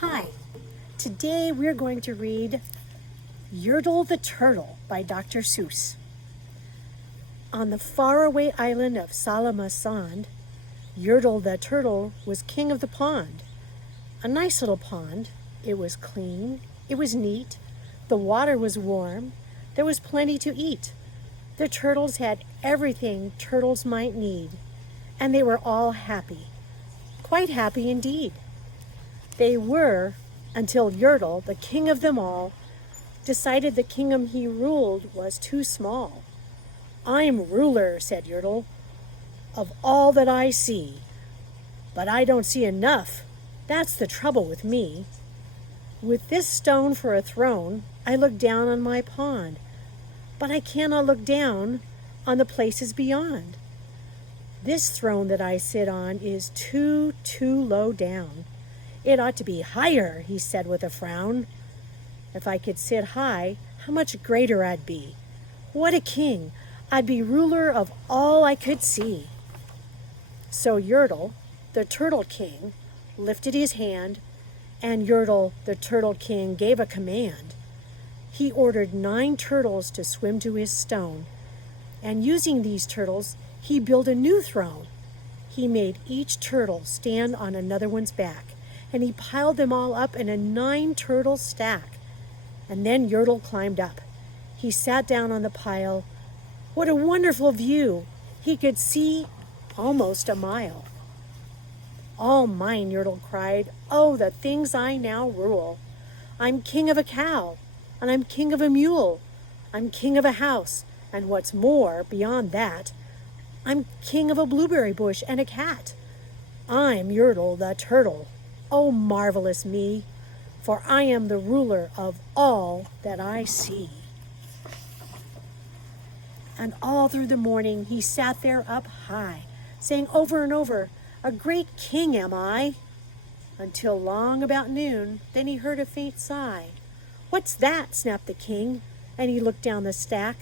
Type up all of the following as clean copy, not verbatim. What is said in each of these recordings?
Hi, today we're going to read Yertle the Turtle by Dr. Seuss. On the faraway island of Salamasand, Yertle the Turtle was king of the pond. A nice little pond. It was clean, it was neat, the water was warm, there was plenty to eat. The turtles had everything turtles might need, and they were all happy, quite happy indeed. They were, until Yertle, the king of them all, decided the kingdom he ruled was too small. "I'm ruler," said Yertle, "of all that I see. But I don't see enough. That's the trouble with me. With this stone for a throne, I look down on my pond, but I cannot look down on the places beyond. This throne that I sit on is too low down. It ought to be higher," he said with a frown. "If I could sit high, how much greater I'd be. What a king! I'd be ruler of all I could see." So Yertle, the Turtle King, lifted his hand, and Yertle, the Turtle King, gave a command. He ordered 9 turtles to swim to his stone, and using these turtles, he built a new throne. He made each turtle stand on another one's back, and he piled them all up in a 9-turtle stack. And then Yertle climbed up. He sat down on the pile. What a wonderful view! He could see almost a mile. "All mine," Yertle cried. "Oh, the things I now rule! I'm king of a cow, and I'm king of a mule. I'm king of a house, and what's more, beyond that, I'm king of a blueberry bush and a cat. I'm Yertle the Turtle. Oh, marvelous me, for I am the ruler of all that I see." And all through the morning he sat there up high, saying over and over, "A great king am I," until long about noon. Then he heard a faint sigh. "What's that?" snapped the king, and he looked down the stack,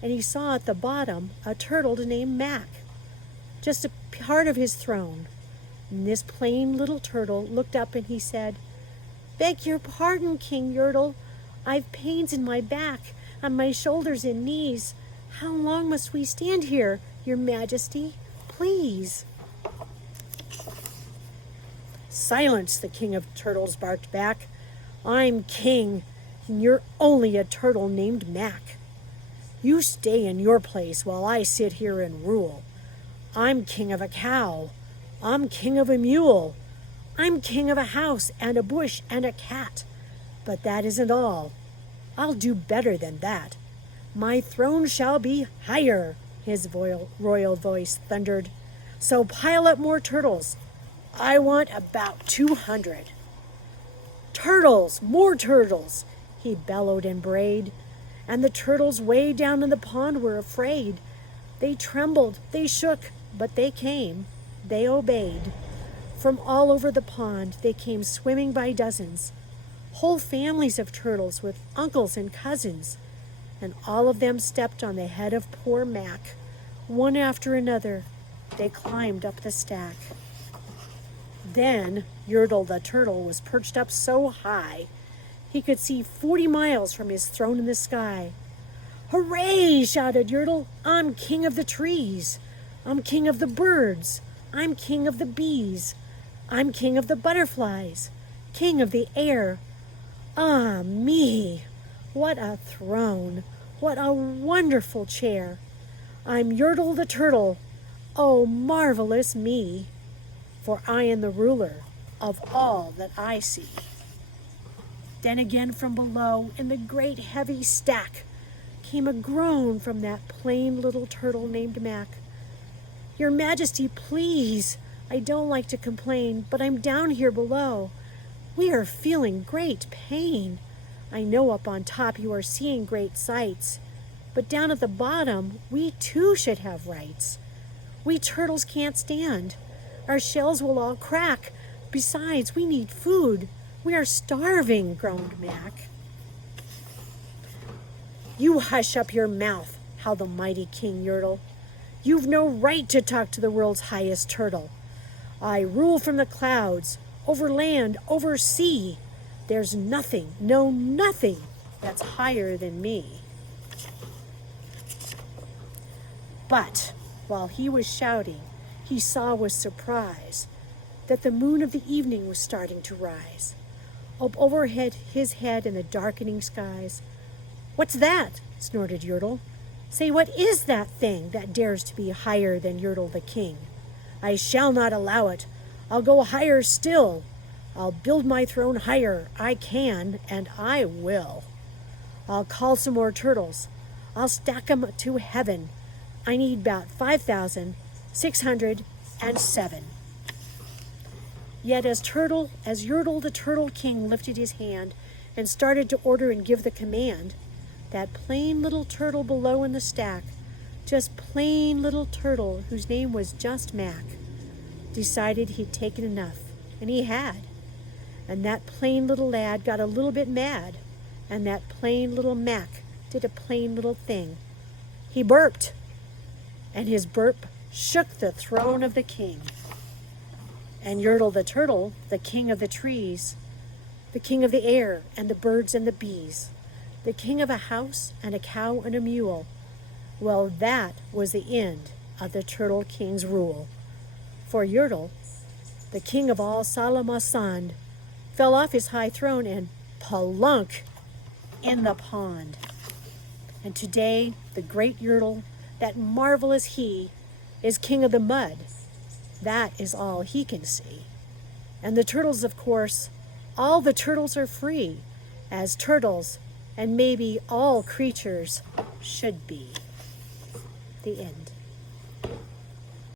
and he saw at the bottom a turtle named Mac, just a part of his throne. And this plain little turtle looked up and he said, "Beg your pardon, King Yertle. I've pains in my back and my shoulders and knees. How long must we stand here, your majesty? Please." "Silence," the king of turtles barked back. "I'm king, and you're only a turtle named Mac. You stay in your place while I sit here and rule. I'm king of a cow. I'm king of a mule. I'm king of a house and a bush and a cat. But that isn't all. I'll do better than that. My throne shall be higher," his royal voice thundered. "So pile up more turtles. I want about 200. Turtles, more turtles," he bellowed and brayed. And the turtles way down in the pond were afraid. They trembled, they shook, but they came. They obeyed. From all over the pond they came swimming by dozens, whole families of turtles with uncles and cousins, and all of them stepped on the head of poor Mac. One after another, they climbed up the stack. Then Yertle the Turtle was perched up so high he could see 40 miles from his throne in the sky. "Hooray!" shouted Yertle. "I'm king of the trees. I'm king of the birds. I'm king of the bees. I'm king of the butterflies. King of the air. Ah, me! What a throne! What a wonderful chair! I'm Yertle the Turtle. Oh, marvelous me! For I am the ruler of all that I see." Then again from below, in the great heavy stack, came a groan from that plain little turtle named Mac. "Your Majesty, please, I don't like to complain, but I'm down here below. We are feeling great pain. I know up on top you are seeing great sights, but down at the bottom, we too should have rights. We turtles can't stand. Our shells will all crack. Besides, we need food. We are starving," groaned Mac. "You hush up your mouth," howled the mighty King Yertle. "You've no right to talk to the world's highest turtle. I rule from the clouds over land, over sea. There's nothing, no nothing, that's higher than me. But while he was shouting, he saw with surprise that the moon of the evening was starting to rise. Up overhead his head in the darkening skies. "What's that?" snorted Yertle. "Say, what is that thing that dares to be higher than Yertle the king? I shall not allow it. I'll go higher still. I'll build my throne higher. I can, and I will. I'll call some more turtles. I'll stack 'em to heaven. I need about 5,607. Yet as Yertle the Turtle King lifted his hand and started to order and give the command, that plain little turtle below in the stack, just plain little turtle whose name was just Mac, decided he'd taken enough, and he had. And that plain little lad got a little bit mad, and that plain little Mac did a plain little thing. He burped, and his burp shook the throne of the king. And Yertle the Turtle, the king of the trees, the king of the air and the birds and the bees, the king of a house and a cow and a mule, well, that was the end of the Turtle King's rule. For Yertle, the king of all Salamasand, fell off his high throne and plunk in the pond. And today, the great Yertle, that marvelous he, is king of the mud. That is all he can see. And the turtles, of course, all the turtles are free, as turtles and maybe all creatures should be. The end.